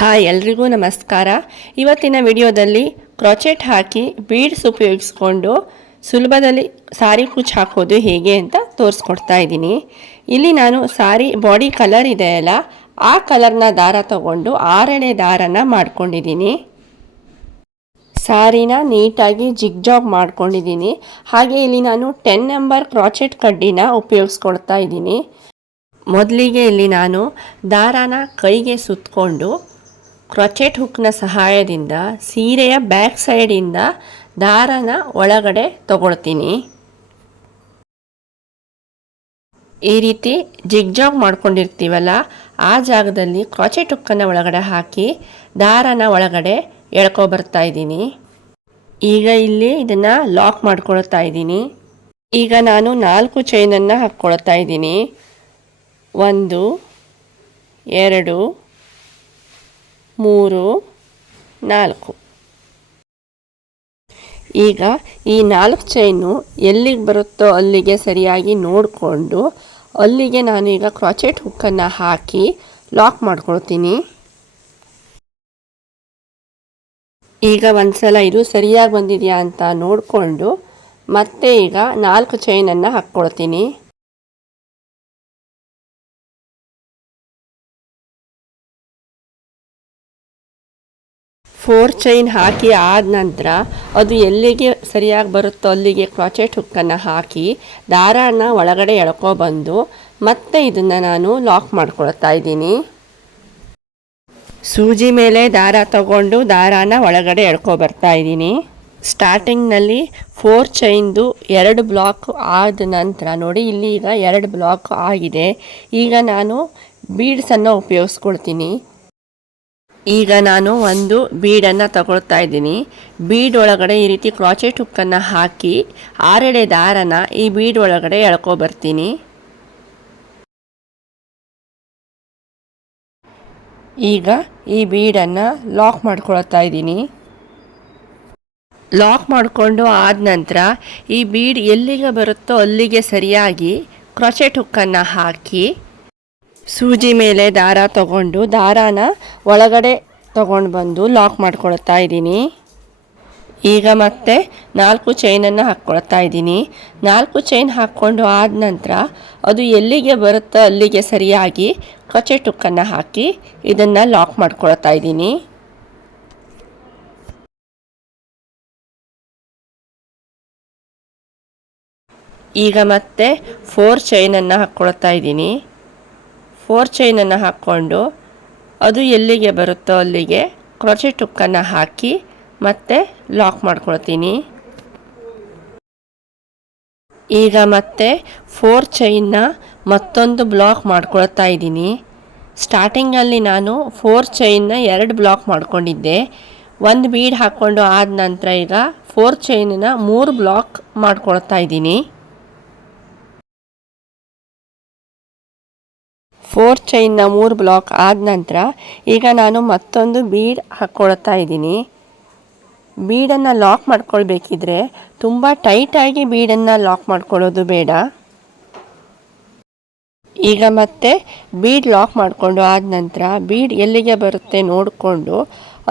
Hi ಎಲ್ರಿಗೂ ನಮಸ್ಕಾರ. ಇವತ್ತಿನ ವಿಡಿಯೋದಲ್ಲಿ ಕ್ರೋಚೆಟ್ ಹಾಕಿ ಬೀಡ್ಸ್ ಉಪಯೋಗಿಸ್ಕೊಂಡು ಸುಲಭದಲ್ಲಿ ಸಾರಿ ಕುಚ್ಚು ಹಾಕೋದು ಹೇಗೆ ಅಂತ ತೋರಿಸ್ಕೊಡ್ತಾ ಇದ್ದೀನಿ. ಇಲ್ಲಿ ನಾನು ಸಾರಿ ಬಾಡಿ ಕಲರ್ ಇದೆಯಲ್ಲ ಆ ಕಲರ್ನ ದಾರ ತಗೊಂಡು 6 ದಾರನ ಮಾಡ್ಕೊಂಡಿದ್ದೀನಿ. ಸಾರಿನ ನೀಟಾಗಿ ಜಿಗ್ಜಾಗ್ ಮಾಡ್ಕೊಂಡಿದ್ದೀನಿ. ಹಾಗೆ ಇಲ್ಲಿ ನಾನು 10 ನಂಬರ್ ಕ್ರೋಚೆಟ್ ಕಡ್ಡಿನ ಉಪಯೋಗಿಸ್ಕೊಳ್ತಾ ಇದ್ದೀನಿ. ಮೊದಲಿಗೆ ಇಲ್ಲಿ ನಾನು ದಾರಾನ ಕೈಗೆ ಸುತ್ತಕೊಂಡು ಕ್ರೋಚೆಟ್ ಹುಕ್ನ ಸಹಾಯದಿಂದ ಸೀರೆಯ ಬ್ಯಾಕ್ ಸೈಡಿಂದ ದಾರನ ಒಳಗಡೆ ತಗೊಳ್ತೀನಿ. ಈ ರೀತಿ ಜಿಗ್ಜಾಗ್ ಮಾಡ್ಕೊಂಡಿರ್ತೀವಲ್ಲ ಆ ಜಾಗದಲ್ಲಿ ಕ್ರೋಚೆಟ್ ಹುಕ್ಕನ್ನು ಒಳಗಡೆ ಹಾಕಿ ದಾರನ ಒಳಗಡೆ ಎಳ್ಕೊ ಬರ್ತಾ ಇದ್ದೀನಿ. ಈಗ ಇಲ್ಲಿ ಇದನ್ನು ಲಾಕ್ ಮಾಡ್ಕೊಳ್ತಾ ಇದ್ದೀನಿ. ಈಗ ನಾನು 4 ಚೈನನ್ನು ಹಾಕ್ಕೊಳ್ತಾ ಇದ್ದೀನಿ. 1 2 3 4. ಈಗ ಈ 4 ಚೈನು ಎಲ್ಲಿಗೆ ಬರುತ್ತೋ ಅಲ್ಲಿಗೆ ಸರಿಯಾಗಿ ನೋಡಿಕೊಂಡು ಅಲ್ಲಿಗೆ ನಾನು ಈಗ ಕ್ರೋಚೆಟ್ ಹುಕ್ಕನ್ನು ಹಾಕಿ ಲಾಕ್ ಮಾಡ್ಕೊಳ್ತೀನಿ. ಈಗ ಒಂದ್ಸಲ ಇದು ಸರಿಯಾಗಿ ಬಂದಿದೆಯಾ ಅಂತ ನೋಡಿಕೊಂಡು ಮತ್ತೆ ಈಗ 4 ಚೈನನ್ನು ಹಾಕ್ಕೊಳ್ತೀನಿ. 4 ಚೈನ್ ಹಾಕಿ ಆದ ನಂತರ ಅದು ಎಲ್ಲಿಗೆ ಸರಿಯಾಗಿ ಬರುತ್ತೋ ಅಲ್ಲಿಗೆ ಕ್ರೋಚೆಟ್ ಹುಕ್ಕನ್ನು ಹಾಕಿ ದಾರಾನ ಒಳಗಡೆ ಎಳ್ಕೊಬಂದು ಮತ್ತೆ ಇದನ್ನು ನಾನು ಲಾಕ್ ಮಾಡ್ಕೊಳ್ತಾ ಇದ್ದೀನಿ. ಸೂಜಿ ಮೇಲೆ ದಾರ ತಗೊಂಡು ದಾರಾನ ಒಳಗಡೆ ಎಳ್ಕೊಬರ್ತಾ ಇದ್ದೀನಿ. ಸ್ಟಾರ್ಟಿಂಗ್ನಲ್ಲಿ 4 ಚೈನ್ದು 2 ಬ್ಲಾಕ್ ಆದ ನಂತರ ನೋಡಿ ಇಲ್ಲಿ ಈಗ 2 ಬ್ಲಾಕ್ ಆಗಿದೆ. ಈಗ ನಾನು ಬೀಡ್ಸನ್ನು ಉಪಯೋಗಿಸ್ಕೊಳ್ತೀನಿ. ಈಗ ನಾನು ಒಂದು ಬೀಡನ್ನು ತಗೊಳ್ತಾ ಇದ್ದೀನಿ. ಬೀಡ್ ಒಳಗಡೆ ಈ ರೀತಿ ಕ್ರೋಚೆಟ್ ಹುಕ್ಕನ್ನು ಹಾಕಿ 6 ದಾರನ ಈ ಬೀಡ್ ಒಳಗಡೆ ಎಳ್ಕೊಬರ್ತೀನಿ. ಈಗ ಈ ಬೀಡನ್ನು ಲಾಕ್ ಮಾಡ್ಕೊಳ್ತಾ ಇದ್ದೀನಿ. ಲಾಕ್ ಮಾಡಿಕೊಂಡು ಆದ ನಂತರ ಈ ಬೀಡ್ ಎಲ್ಲಿಗೆ ಬರುತ್ತೋ ಅಲ್ಲಿಗೆ ಸರಿಯಾಗಿ ಕ್ರೋಚೆಟ್ ಹುಕ್ಕನ್ನು ಹಾಕಿ ಸೂಜಿ ಮೇಲೆ ದಾರ ತಗೊಂಡು ದಾರಾನ ಒಳಗಡೆ ತಗೊಂಡು ಬಂದು ಲಾಕ್ ಮಾಡ್ಕೊಳ್ತಾ ಇದ್ದೀನಿ. ಈಗ ಮತ್ತೆ 4 ಚೈನನ್ನು ಹಾಕ್ಕೊಳ್ತಾ ಇದ್ದೀನಿ. 4 ಚೈನ್ ಹಾಕ್ಕೊಂಡು ಆದ ನಂತರ ಅದು ಎಲ್ಲಿಗೆ ಬರುತ್ತೋ ಅಲ್ಲಿಗೆ ಸರಿಯಾಗಿ ಕ್ರೋಚೆಟ್ ಹುಕ್ಕನ್ನು ಹಾಕಿ ಇದನ್ನು ಲಾಕ್ ಮಾಡ್ಕೊಳ್ತಾ ಇದ್ದೀನಿ. ಈಗ ಮತ್ತೆ 4 ಚೈನನ್ನು ಹಾಕ್ಕೊಳ್ತಾ ಇದ್ದೀನಿ. 4 ಚೈನನ್ನು ಹಾಕ್ಕೊಂಡು ಅದು ಎಲ್ಲಿಗೆ ಬರುತ್ತೋ ಅಲ್ಲಿಗೆ ಕ್ರೋಚೆಟ್ ಹುಕ್ಕನ್ನು ಹಾಕಿ ಮತ್ತೆ ಲಾಕ್ ಮಾಡ್ಕೊಳ್ತೀನಿ. ಈಗ ಮತ್ತೆ 4 ಚೈನ್ನ ಮತ್ತೊಂದು ಬ್ಲಾಕ್ ಮಾಡ್ಕೊಳ್ತಾ ಇದ್ದೀನಿ. ಸ್ಟಾರ್ಟಿಂಗಲ್ಲಿ ನಾನು 4 ಚೈನ್ನ 2 ಬ್ಲಾಕ್ ಮಾಡ್ಕೊಂಡಿದ್ದೆ. 1 ಬೀಡ್ ಹಾಕ್ಕೊಂಡು ಆದ ನಂತರ ಈಗ 4 ಚೈನ್ನ 3 ಬ್ಲಾಕ್ ಮಾಡ್ಕೊಳ್ತಾ ಇದ್ದೀನಿ. 4 ಚೈನ್ನ 3 ಬ್ಲಾಕ್ ಆದ ನಂತರ ಈಗ ನಾನು ಮತ್ತೊಂದು ಬೀಡ್ ಹಾಕ್ಕೊಳ್ತಾ ಇದ್ದೀನಿ. ಬೀಡನ್ನು ಲಾಕ್ ಮಾಡ್ಕೊಳ್ಬೇಕಿದ್ರೆ ತುಂಬ ಟೈಟಾಗಿ ಬೀಡನ್ನು ಲಾಕ್ ಮಾಡ್ಕೊಳ್ಳೋದು ಬೇಡ. ಈಗ ಮತ್ತೆ ಬೀಡ್ ಲಾಕ್ ಮಾಡಿಕೊಂಡು ಆದ ನಂತರ ಬೀಡ್ ಎಲ್ಲಿಗೆ ಬರುತ್ತೆ ನೋಡಿಕೊಂಡು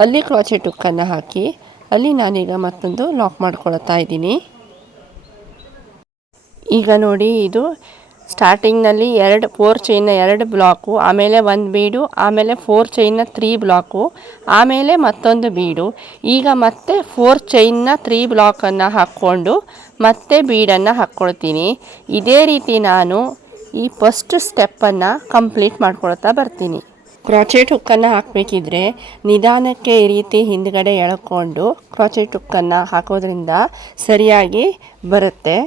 ಅಲ್ಲಿ ಕ್ರೋಚೆಟ್ ಹುಕ್ಕನ್ನು ಹಾಕಿ ಅಲ್ಲಿ ನಾನೀಗ ಮತ್ತೊಂದು ಲಾಕ್ ಮಾಡ್ಕೊಳ್ತಾ ಇದ್ದೀನಿ. ಈಗ ನೋಡಿ ಇದು ಸ್ಟಾರ್ಟಿಂಗ್ನಲ್ಲಿ 4 ಚೈನ್ನ 2 ಬ್ಲಾಕು, ಆಮೇಲೆ 1 ಬೀಡು, ಆಮೇಲೆ 4 ಚೈನ್ನ 3 ಬ್ಲಾಕು, ಆಮೇಲೆ ಮತ್ತೊಂದು ಬೀಡು. ಈಗ ಮತ್ತೆ 4 ಚೈನ್ನ 3 ಬ್ಲಾಕನ್ನು ಹಾಕ್ಕೊಂಡು ಮತ್ತೆ ಬೀಡನ್ನು ಹಾಕ್ಕೊಳ್ತೀನಿ. ಇದೇ ರೀತಿ ನಾನು ಈ ಫಸ್ಟ್ ಸ್ಟೆಪ್ಪನ್ನು ಕಂಪ್ಲೀಟ್ ಮಾಡ್ಕೊಳ್ತಾ ಬರ್ತೀನಿ. ಕ್ರೋಚೆಟ್ ಹುಕ್ಕನ್ನು ಹಾಕಬೇಕಿದ್ರೆ ನಿಧಾನಕ್ಕೆ ಈ ರೀತಿ ಹಿಂದ್ಗಡೆ ಎಳ್ಕೊಂಡು ಕ್ರೋಚೆಟ್ ಹುಕ್ಕನ್ನು ಹಾಕೋದ್ರಿಂದ ಸರಿಯಾಗಿ ಬರುತ್ತೆ.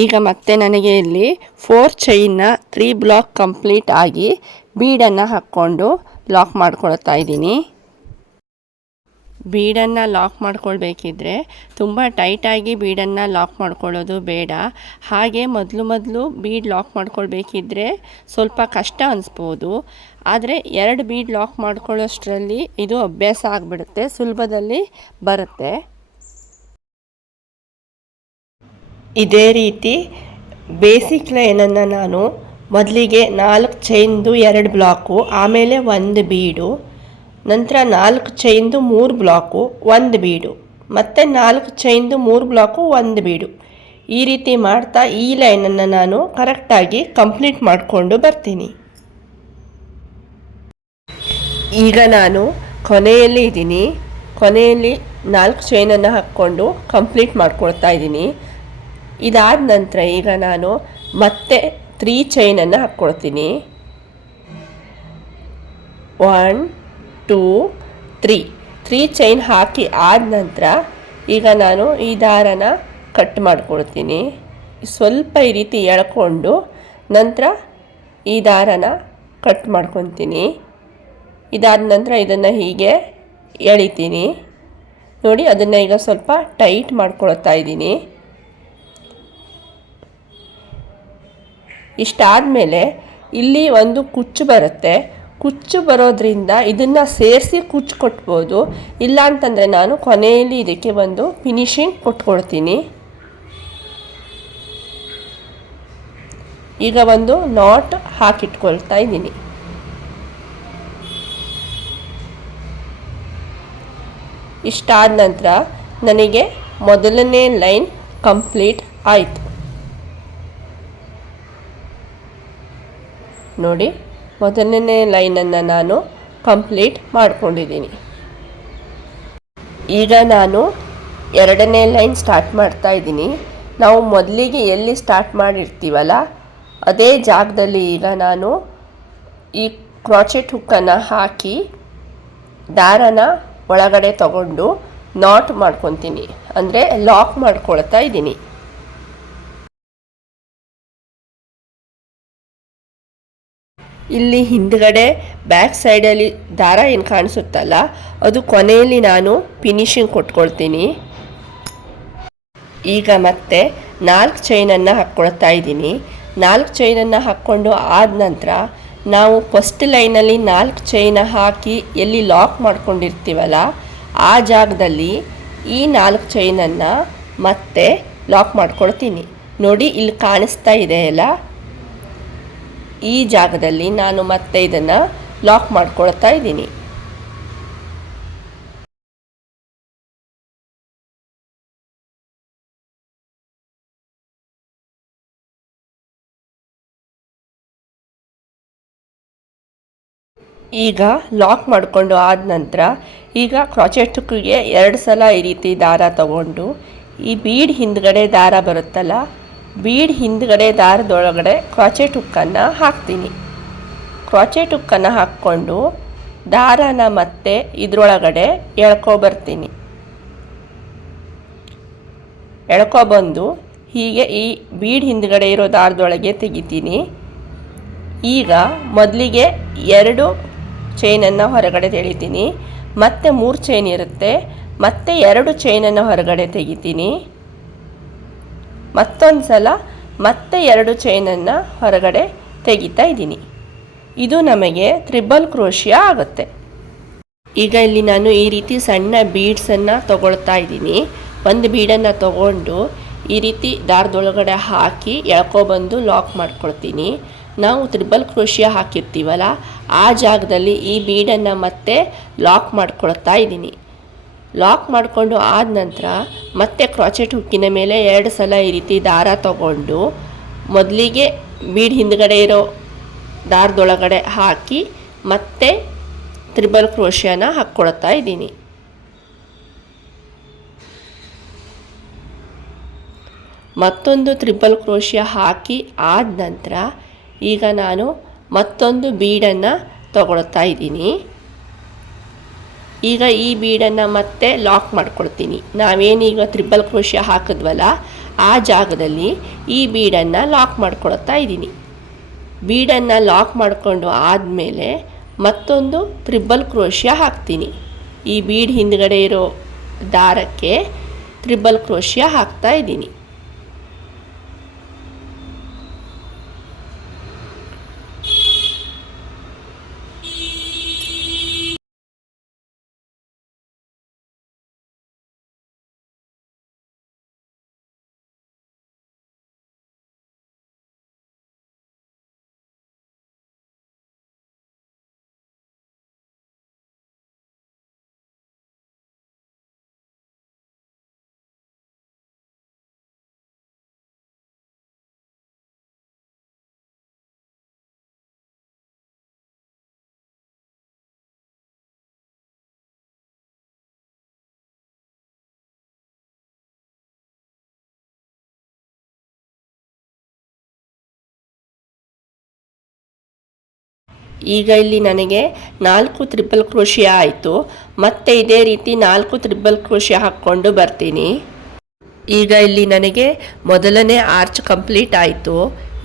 ಈಗ ಮತ್ತೆ ನನಗೆ ಇಲ್ಲಿ 4 ಚೈನ್ನ 3 ಬ್ಲಾಕ್ ಕಂಪ್ಲೀಟ್ ಆಗಿ ಬೀಡನ್ನು ಹಾಕ್ಕೊಂಡು ಲಾಕ್ ಮಾಡ್ಕೊಳ್ತಾ ಇದ್ದೀನಿ. ಬೀಡನ್ನು ಲಾಕ್ ಮಾಡ್ಕೊಳ್ಬೇಕಿದ್ರೆ ತುಂಬ ಟೈಟಾಗಿ ಬೀಡನ್ನು ಲಾಕ್ ಮಾಡ್ಕೊಳ್ಳೋದು ಬೇಡ. ಹಾಗೆ ಮೊದಲು ಬೀಡ್ ಲಾಕ್ ಮಾಡ್ಕೊಳ್ಬೇಕಿದ್ರೆ ಸ್ವಲ್ಪ ಕಷ್ಟ ಅನಿಸ್ಬೋದು. ಆದರೆ 2 ಬೀಡ್ ಲಾಕ್ ಮಾಡ್ಕೊಳ್ಳೋಷ್ಟರಲ್ಲಿ ಇದು ಅಭ್ಯಾಸ ಆಗಿಬಿಡುತ್ತೆ, ಸುಲಭದಲ್ಲಿ ಬರುತ್ತೆ. ಇದೇ ರೀತಿ ಬೇಸಿಕ್ ಲೈನನ್ನು ನಾನು ಮೊದಲಿಗೆ 4 ಚೈನ್ದು 2 ಬ್ಲಾಕು, ಆಮೇಲೆ 1 ಬೀಡು, ನಂತರ 4 ಚೈನ್ದು 3 ಬ್ಲಾಕು 1 ಬೀಡು, ಮತ್ತು 4 ಚೈನ್ದು 3 ಬ್ಲಾಕು 1 ಬೀಡು. ಈ ರೀತಿ ಮಾಡ್ತಾ ಈ ಲೈನನ್ನು ನಾನು ಕರೆಕ್ಟಾಗಿ ಕಂಪ್ಲೀಟ್ ಮಾಡಿಕೊಂಡು ಬರ್ತೀನಿ. ಈಗ ನಾನು ಕೊನೆಯಲ್ಲಿ ಇದ್ದೀನಿ. ಕೊನೆಯಲ್ಲಿ 4 ಚೈನನ್ನು ಹಾಕ್ಕೊಂಡು ಕಂಪ್ಲೀಟ್ ಮಾಡ್ಕೊಳ್ತಾ ಇದ್ದೀನಿ. ಇದಾದ ನಂತರ ಈಗ ನಾನು ಮತ್ತೆ 3 ಚೈನನ್ನು ಹಾಕ್ಕೊಳ್ತೀನಿ. 1 2 3 ಚೈನ್ ಹಾಕಿ ಆದ ನಂತರ ಈಗ ನಾನು ಈ ದಾರನ ಕಟ್ ಮಾಡ್ಕೊಳ್ತೀನಿ. ಸ್ವಲ್ಪ ಈ ರೀತಿ ಎಳ್ಕೊಂಡು ನಂತರ ಈ ದಾರನ ಕಟ್ ಮಾಡ್ಕೊತೀನಿ. ಇದಾದ ನಂತರ ಇದನ್ನು ಹೀಗೆ ಎಳಿತೀನಿ. ನೋಡಿ, ಅದನ್ನು ಈಗ ಸ್ವಲ್ಪ ಟೈಟ್ ಮಾಡ್ಕೊಳ್ತಾ ಇದ್ದೀನಿ. ಇಷ್ಟಾದಮೇಲೆ ಇಲ್ಲಿ ಒಂದು ಕುಚ್ಚು ಬರುತ್ತೆ. ಕುಚ್ಚು ಬರೋದ್ರಿಂದ ಇದನ್ನು ಸೇರಿಸಿ ಕುಚ್ಚು ಕೊಟ್ಬೋದು. ಇಲ್ಲ ಅಂತಂದರೆ ನಾನು ಕೊನೆಯಲ್ಲಿ ಇದಕ್ಕೆ ಒಂದು ಫಿನಿಶಿಂಗ್ ಕೊಟ್ಕೊಳ್ತೀನಿ. ಈಗ ಒಂದು ನಾಟ್ ಹಾಕಿಟ್ಕೊಳ್ತಾ ಇದ್ದೀನಿ. ಇಷ್ಟಾದ ನಂತರ ನನಗೆ ಮೊದಲನೇ ಲೈನ್ ಕಂಪ್ಲೀಟ್ ಆಯಿತು. ನೋಡಿ, ಮೊದಲನೇ ಲೈನನ್ನು ನಾನು ಕಂಪ್ಲೀಟ್ ಮಾಡ್ಕೊಂಡಿದ್ದೀನಿ. ಈಗ ನಾನು ಎರಡನೇ ಲೈನ್ ಸ್ಟಾರ್ಟ್ ಮಾಡ್ತಾ ಇದ್ದೀನಿ. ನಾವು ಮೊದಲಿಗೆ ಎಲ್ಲಿ ಸ್ಟಾರ್ಟ್ ಮಾಡಿರ್ತೀವಲ್ಲ ಅದೇ ಜಾಗದಲ್ಲಿ ಈಗ ನಾನು ಈ ಕ್ರಾಚೆಟ್ ಹುಕ್ಕನ್ನು ಹಾಕಿ ದಾರನ ಒಳಗಡೆ ತಗೊಂಡು ನಾಟ್ ಮಾಡ್ಕೊತೀನಿ, ಅಂದರೆ ಲಾಕ್ ಮಾಡ್ಕೊಳ್ತಾ ಇದ್ದೀನಿ. ಇಲ್ಲಿ ಹಿಂದ್ಗಡೆ ಬ್ಯಾಕ್ ಸೈಡಲ್ಲಿ ದಾರ ಏನು ಕಾಣಿಸುತ್ತಲ್ಲ ಅದು ಕೊನೆಯಲ್ಲಿ ನಾನು ಫಿನಿಶಿಂಗ್ ಕೊಟ್ಕೊಳ್ತೀನಿ. ಈಗ ಮತ್ತೆ 4 ಚೈನನ್ನು ಹಾಕ್ಕೊಳ್ತಾ ಇದ್ದೀನಿ. 4 ಚೈನನ್ನು ಹಾಕ್ಕೊಂಡು ಆದ ನಂತರ ನಾವು ಫಸ್ಟ್ ಲೈನಲ್ಲಿ 4 ಚೈನ ಹಾಕಿ ಎಲ್ಲಿ ಲಾಕ್ ಮಾಡ್ಕೊಂಡಿರ್ತೀವಲ್ಲ ಆ ಜಾಗದಲ್ಲಿ ಈ 4 ಚೈನನ್ನು ಮತ್ತೆ ಲಾಕ್ ಮಾಡ್ಕೊಳ್ತೀನಿ. ನೋಡಿ, ಇಲ್ಲಿ ಕಾಣಿಸ್ತಾ ಇದೆಯಲ್ಲ, ಈ ಜಾಗದಲ್ಲಿ ನಾನು ಮತ್ತೆ ಇದನ್ನು ಲಾಕ್ ಮಾಡ್ಕೊಳ್ತಾ ಇದ್ದೀನಿ. ಈಗ ಲಾಕ್ ಮಾಡಿಕೊಂಡು ಆದ ನಂತರ ಈಗ ಕ್ರಾಚೆಟ್ ಹುಕ್ಕಿಗೆ 2 ಸಲ ಈ ರೀತಿ ದಾರ ತಗೊಂಡು ಈ ಬೀಡ್ ಹಿಂದ್ಗಡೆ ದಾರ ಬರುತ್ತಲ್ಲ, ಬೀಡ್ ಹಿಂದ್ಗಡೆ ದಾರದೊಳಗಡೆ ಕ್ರಾಚೆಟ್ ಹುಕ್ಕನ್ನು ಹಾಕ್ತೀನಿ. ಕ್ರಾಚೆಟ್ ಹುಕ್ಕನ್ನು ಹಾಕ್ಕೊಂಡು ದಾರನ ಮತ್ತೆ ಇದರೊಳಗಡೆ ಎಳ್ಕೊಬರ್ತೀನಿ. ಎಳ್ಕೊಬಂದು ಹೀಗೆ ಈ ಬೀಡ್ ಹಿಂದ್ಗಡೆ ಇರೋ ದಾರದೊಳಗೆ ತೆಗಿತೀನಿ. ಈಗ ಮೊದಲಿಗೆ 2 ಚೈನನ್ನು ಹೊರಗಡೆ ತೆಗಿತೀನಿ, ಮತ್ತೆ 3 ಚೈನ್ ಇರುತ್ತೆ, ಮತ್ತೆ 2 ಚೈನನ್ನು ಹೊರಗಡೆ ತೆಗಿತೀನಿ, ಮತ್ತೊಂದು ಸಲ ಮತ್ತೆ 2 ಚೈನನ್ನು ಹೊರಗಡೆ ತೆಗಿತಾ ಇದ್ದೀನಿ. ಇದು ನಮಗೆ ಟ್ರಿಬಲ್ ಕ್ರೋಶಿಯಾ ಆಗುತ್ತೆ. ಈಗ ಇಲ್ಲಿ ನಾನು ಈ ರೀತಿ ಸಣ್ಣ ಬೀಡ್ಸನ್ನು ತಗೊಳ್ತಾ ಇದ್ದೀನಿ. ಒಂದು ಬೀಡನ್ನು ತಗೊಂಡು ಈ ರೀತಿ ದಾರದೊಳಗಡೆ ಹಾಕಿ ಎಳ್ಕೊಬಂದು ಲಾಕ್ ಮಾಡ್ಕೊಳ್ತೀನಿ. ನಾವು ಟ್ರಿಬಲ್ ಕ್ರೋಶಿಯಾ ಹಾಕಿರ್ತೀವಲ್ಲ ಆ ಜಾಗದಲ್ಲಿ ಈ ಬೀಡನ್ನು ಮತ್ತೆ ಲಾಕ್ ಮಾಡ್ಕೊಳ್ತಾ ಇದ್ದೀನಿ. ಲಾಕ್ ಮಾಡಿಕೊಂಡು ಆದ ನಂತರ ಮತ್ತೆ ಕ್ರಾಚೆಟ್ ಹುಕ್ಕಿನ ಮೇಲೆ 2 ಸಲ ಈ ರೀತಿ ದಾರ ತಗೊಂಡು ಮೊದಲಿಗೆ ಬೀಡ್ ಹಿಂದ್ಗಡೆ ಇರೋ ದಾರದೊಳಗಡೆ ಹಾಕಿ ಮತ್ತೆ ಟ್ರಿಬಲ್ ಕ್ರೋಶಿಯಾನ ಹಾಕ್ಕೊಳ್ತಾ ಇದ್ದೀನಿ. ಮತ್ತೊಂದು ಟ್ರಿಬಲ್ ಕ್ರೋಶಿಯಾ ಹಾಕಿ ಆದ ನಂತರ ಈಗ ನಾನು ಮತ್ತೊಂದು ಬೀಡನ್ನು ತಗೊಳ್ತಾ ಇದ್ದೀನಿ. ಈಗ ಈ ಬೀಡನ್ನು ಮತ್ತೆ ಲಾಕ್ ಮಾಡ್ಕೊಳ್ತೀನಿ. ನಾವೇನೀಗ ಟ್ರಿಬಲ್ ಕ್ರೋಶಿಯಾ ಹಾಕಿದ್ವಲ್ಲ ಆ ಜಾಗದಲ್ಲಿ ಈ ಬೀಡನ್ನು ಲಾಕ್ ಮಾಡ್ಕೊಳ್ತಾ ಇದ್ದೀನಿ. ಬೀಡನ್ನು ಲಾಕ್ ಮಾಡಿಕೊಂಡು ಆದಮೇಲೆ ಮತ್ತೊಂದು ಟ್ರಿಬಲ್ ಕ್ರೋಶಿಯಾ ಹಾಕ್ತೀನಿ. ಈ ಬೀಡ್ ಹಿಂದ್ಗಡೆ ಇರೋ ದಾರಕ್ಕೆ ಟ್ರಿಬಲ್ ಕ್ರೋಶಿಯಾ ಹಾಕ್ತಾ ಇದ್ದೀನಿ. ಈಗ ಇಲ್ಲಿ ನನಗೆ 4 ಟ್ರಿಪಲ್ ಕ್ರೋಶಿಯ ಆಯಿತು. ಮತ್ತೆ ಇದೇ ರೀತಿ 4 ಟ್ರಿಪಲ್ ಕ್ರೋಶಿಯ ಹಾಕ್ಕೊಂಡು ಬರ್ತೀನಿ. ಈಗ ಇಲ್ಲಿ ನನಗೆ ಮೊದಲನೇ ಆರ್ಚ್ ಕಂಪ್ಲೀಟ್ ಆಯಿತು.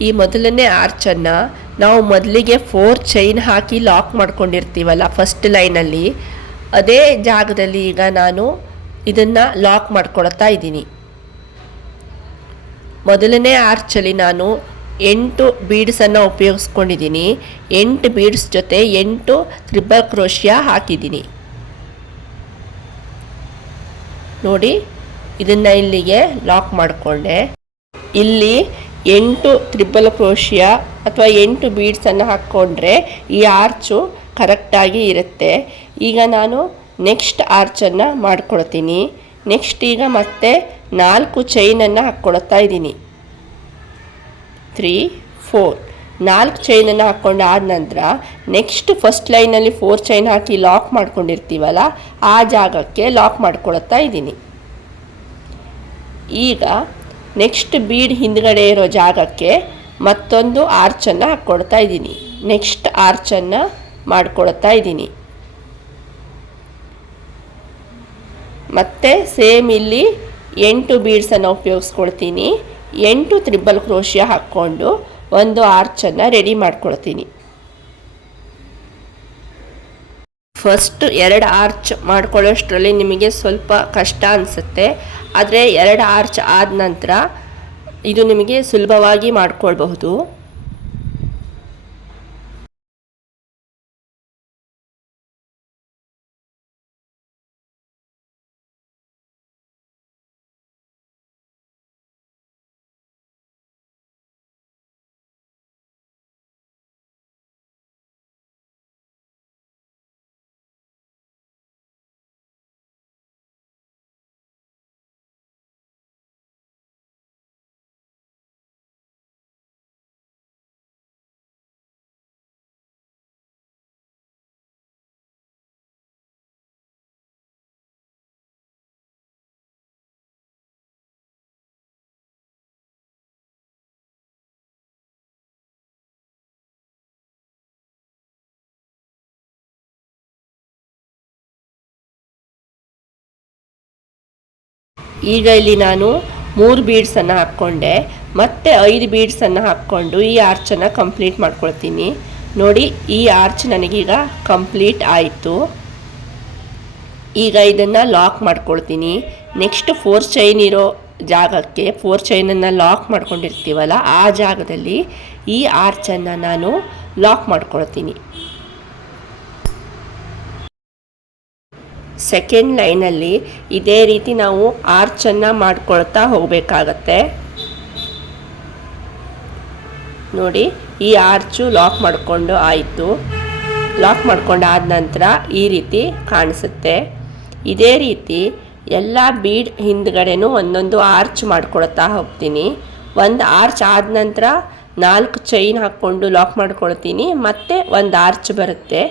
ಈ ಮೊದಲನೇ ಆರ್ಚನ್ನು ನಾವು ಮೊದಲಿಗೆ 4 ಚೈನ್ ಹಾಕಿ ಲಾಕ್ ಮಾಡ್ಕೊಂಡಿರ್ತೀವಲ್ಲ ಫಸ್ಟ್ ಲೈನಲ್ಲಿ, ಅದೇ ಜಾಗದಲ್ಲಿ ಈಗ ನಾನು ಇದನ್ನು ಲಾಕ್ ಮಾಡ್ಕೊಳ್ತಾ ಇದ್ದೀನಿ. ಮೊದಲನೇ ಆರ್ಚಲ್ಲಿ ನಾನು 8 ಬೀಡ್ಸನ್ನು ಉಪಯೋಗಿಸ್ಕೊಂಡಿದ್ದೀನಿ. 8 ಬೀಡ್ಸ್ ಜೊತೆ 8 ಟ್ರಿಪಲ್ ಕ್ರೋಶಿಯ ಹಾಕಿದ್ದೀನಿ. ನೋಡಿ, ಇದನ್ನು ಇಲ್ಲಿಗೆ ಲಾಕ್ ಮಾಡಿಕೊಂಡೆ. ಇಲ್ಲಿ 8 ಟ್ರಿಪಲ್ ಕ್ರೋಶಿಯ ಅಥವಾ 8 ಬೀಡ್ಸನ್ನು ಹಾಕ್ಕೊಂಡ್ರೆ ಈ ಆರ್ಚು ಕರೆಕ್ಟಾಗಿ ಇರುತ್ತೆ. ಈಗ ನಾನು ನೆಕ್ಸ್ಟ್ ಆರ್ಚನ್ನು ಮಾಡ್ಕೊಳ್ತೀನಿ. ನೆಕ್ಸ್ಟ್ ಈಗ ಮತ್ತೆ 4 ಚೈನನ್ನು ಹಾಕ್ಕೊಳ್ತಾ ಇದ್ದೀನಿ. 3, 4 4 ಚೈನನ್ನು ಹಾಕ್ಕೊಂಡು ಆದ ನಂತರ ನೆಕ್ಸ್ಟ್ ಫಸ್ಟ್ ಲೈನಲ್ಲಿ 4 ಚೈನ್ ಹಾಕಿ ಲಾಕ್ ಮಾಡ್ಕೊಂಡಿರ್ತೀವಲ್ಲ ಆ ಜಾಗಕ್ಕೆ ಲಾಕ್ ಮಾಡ್ಕೊಳ್ತಾ ಇದ್ದೀನಿ. ಈಗ ನೆಕ್ಸ್ಟ್ ಬೀಡ್ ಹಿಂದ್ಗಡೆ ಇರೋ ಜಾಗಕ್ಕೆ ಮತ್ತೊಂದು ಆರ್ಚನ್ನು ಹಾಕ್ಕೊಳ್ತಾ ಇದ್ದೀನಿ. ನೆಕ್ಸ್ಟ್ ಆರ್ಚನ್ನು ಮಾಡ್ಕೊಳ್ತಾ ಇದ್ದೀನಿ. ಮತ್ತೆ ಸೇಮ್ ಇಲ್ಲಿ 8 ಬೀಡ್ಸನ್ನು ಉಪಯೋಗಿಸ್ಕೊಳ್ತೀನಿ. 8 ಟ್ರಿಪಲ್ ಕ್ರೋಶಿಯ ಹಾಕ್ಕೊಂಡು ಒಂದು ಆರ್ಚನ್ನು ರೆಡಿ ಮಾಡ್ಕೊಳ್ತೀನಿ. ಫಸ್ಟ್ 2 ಆರ್ಚ್ ಮಾಡ್ಕೊಳ್ಳೋಷ್ಟರಲ್ಲಿ ನಿಮಗೆ ಸ್ವಲ್ಪ ಕಷ್ಟ ಅನಿಸುತ್ತೆ. ಆದರೆ 2 ಆರ್ಚ್ ಆದ ನಂತರ ಇದು ನಿಮಗೆ ಸುಲಭವಾಗಿ ಮಾಡ್ಕೊಳ್ಬಹುದು. ಈಗ ಇಲ್ಲಿ ನಾನು 3 ಬೀಡ್ಸನ್ನು ಹಾಕ್ಕೊಂಡೆ. ಮತ್ತೆ 5 ಬೀಡ್ಸನ್ನು ಹಾಕ್ಕೊಂಡು ಈ ಆರ್ಚನ್ನು ಕಂಪ್ಲೀಟ್ ಮಾಡ್ಕೊಳ್ತೀನಿ. ನೋಡಿ, ಈ ಆರ್ಚ್ ನನಗೀಗ ಕಂಪ್ಲೀಟ್ ಆಯಿತು. ಈಗ ಇದನ್ನು ಲಾಕ್ ಮಾಡ್ಕೊಳ್ತೀನಿ. ನೆಕ್ಸ್ಟ್ 4 ಚೈನ್ ಇರೋ ಜಾಗಕ್ಕೆ 4 ಚೈನನ್ನು ಲಾಕ್ ಮಾಡ್ಕೊಂಡಿರ್ತೀವಲ್ಲ ಆ ಜಾಗದಲ್ಲಿ ಈ ಆರ್ಚನ್ನು ನಾನು ಲಾಕ್ ಮಾಡ್ಕೊಳ್ತೀನಿ. ಸೆಕೆಂಡ್ ಲೈನಲ್ಲಿ ಇದೇ ರೀತಿ ನಾವು ಆರ್ಚನ್ನು ಮಾಡ್ಕೊಳ್ತಾ ಹೋಗಬೇಕಾಗತ್ತೆ. ನೋಡಿ, ಈ ಆರ್ಚು ಲಾಕ್ ಮಾಡಿಕೊಂಡು ಆಯಿತು. ಲಾಕ್ ಮಾಡ್ಕೊಂಡು ಆದ ನಂತರ ಈ ರೀತಿ ಕಾಣಿಸುತ್ತೆ. ಇದೇ ರೀತಿ ಎಲ್ಲ ಬೀಡ್ ಹಿಂದ್ಗಡೆನೂ ಒಂದೊಂದು ಆರ್ಚ್ ಮಾಡ್ಕೊಳ್ತಾ ಹೋಗ್ತೀನಿ. ಒಂದು ಆರ್ಚ್ ಆದ ನಂತರ 4 ಚೈನ್ ಹಾಕ್ಕೊಂಡು ಲಾಕ್ ಮಾಡ್ಕೊಳ್ತೀನಿ. ಮತ್ತೆ ಒಂದು ಆರ್ಚ್ ಬರುತ್ತೆ.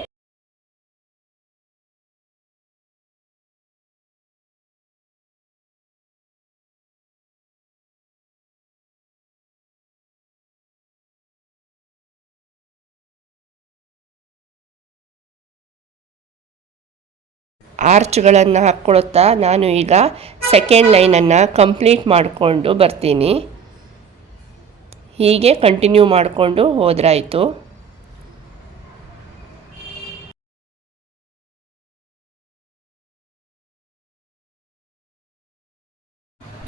ಆರ್ಚ್ಗಳನ್ನು ಹಾಕ್ಕೊಳ್ತಾ ನಾನು ಈಗ ಸೆಕೆಂಡ್ ಲೈನನ್ನು ಕಂಪ್ಲೀಟ್ ಮಾಡಿಕೊಂಡು ಬರ್ತೀನಿ. ಹೀಗೆ ಕಂಟಿನ್ಯೂ ಮಾಡಿಕೊಂಡು ಹೋದ್ರಾಯಿತು.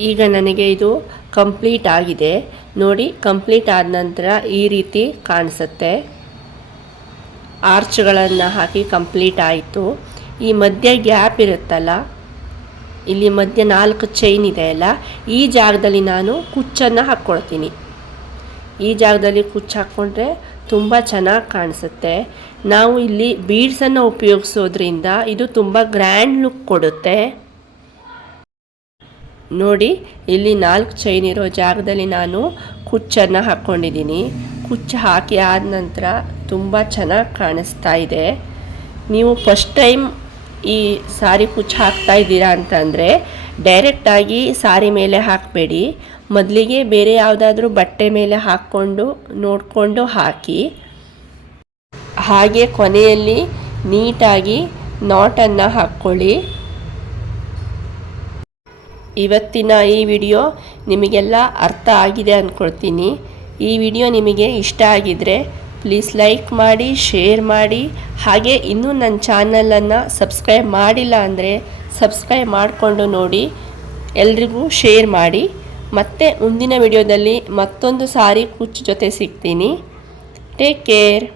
ಈಗ ನನಗೆ ಇದು ಕಂಪ್ಲೀಟ್ ಆಗಿದೆ. ನೋಡಿ, ಕಂಪ್ಲೀಟ್ ಆದ ನಂತರ ಈ ರೀತಿ ಕಾಣಿಸುತ್ತೆ. ಆರ್ಚ್ಗಳನ್ನು ಹಾಕಿ ಕಂಪ್ಲೀಟ್ ಆಯಿತು. ಈ ಮಧ್ಯ ಗ್ಯಾಪ್ ಇರುತ್ತಲ್ಲ, ಇಲ್ಲಿ ಮಧ್ಯ 4 ಚೈನ್ ಇದೆಯಲ್ಲ, ಈ ಜಾಗದಲ್ಲಿ ನಾನು ಕುಚ್ಚನ್ನು ಹಾಕ್ಕೊಳ್ತೀನಿ. ಈ ಜಾಗದಲ್ಲಿ ಕುಚ್ಚು ಹಾಕ್ಕೊಂಡ್ರೆ ತುಂಬ ಚೆನ್ನಾಗಿ ಕಾಣಿಸುತ್ತೆ. ನಾವು ಇಲ್ಲಿ ಬೀಡ್ಸನ್ನು ಉಪಯೋಗಿಸೋದ್ರಿಂದ ಇದು ತುಂಬ ಗ್ರ್ಯಾಂಡ್ ಲುಕ್ ಕೊಡುತ್ತೆ. ನೋಡಿ, ಇಲ್ಲಿ 4 ಚೈನ್ ಇರೋ ಜಾಗದಲ್ಲಿ ನಾನು ಕುಚ್ಚನ್ನು ಹಾಕ್ಕೊಂಡಿದ್ದೀನಿ. ಕುಚ್ಚು ಹಾಕಿ ಆದ ನಂತರ ತುಂಬ ಚೆನ್ನಾಗಿ ಕಾಣಿಸ್ತಾ ಇದೆ. ನೀವು ಫಸ್ಟ್ ಟೈಮ್ ಈ ಸಾರಿ ಕುಚ್ಚು ಹಾಕ್ತಾ ಇದ್ದೀರಾ ಅಂತಂದರೆ ಡೈರೆಕ್ಟಾಗಿ ಸಾರಿ ಮೇಲೆ ಹಾಕಬೇಡಿ. ಮೊದಲಿಗೆ ಬೇರೆ ಯಾವುದಾದ್ರೂ ಬಟ್ಟೆ ಮೇಲೆ ಹಾಕ್ಕೊಂಡು ನೋಡಿಕೊಂಡು ಹಾಕಿ. ಹಾಗೆ ಕೊನೆಯಲ್ಲಿ ನೀಟಾಗಿ ನಾಟನ್ನು ಹಾಕ್ಕೊಳ್ಳಿ. ಇವತ್ತಿನ ಈ ವಿಡಿಯೋ ನಿಮಗೆಲ್ಲ ಅರ್ಥ ಆಗಿದೆ ಅಂದ್ಕೊಳ್ತೀನಿ. ಈ ವಿಡಿಯೋ ನಿಮಗೆ ಇಷ್ಟ ಆಗಿದ್ದರೆ ಪ್ಲೀಸ್ ಲೈಕ್ ಮಾಡಿ, ಶೇರ್ ಮಾಡಿ. ಹಾಗೆ ಇನ್ನೂ ನನ್ನ ಚಾನಲನ್ನು ಸಬ್ಸ್ಕ್ರೈಬ್ ಮಾಡಿಲ್ಲ ಅಂದರೆ ಸಬ್ಸ್ಕ್ರೈಬ್ ಮಾಡಿಕೊಂಡು ನೋಡಿ, ಎಲ್ರಿಗೂ ಶೇರ್ ಮಾಡಿ. ಮತ್ತೆ ಮುಂದಿನ ವಿಡಿಯೋದಲ್ಲಿ ಮತ್ತೊಂದು ಸಾರಿ ಕುಚ್ಚು ಜೊತೆ ಸಿಗ್ತೀನಿ. Take care.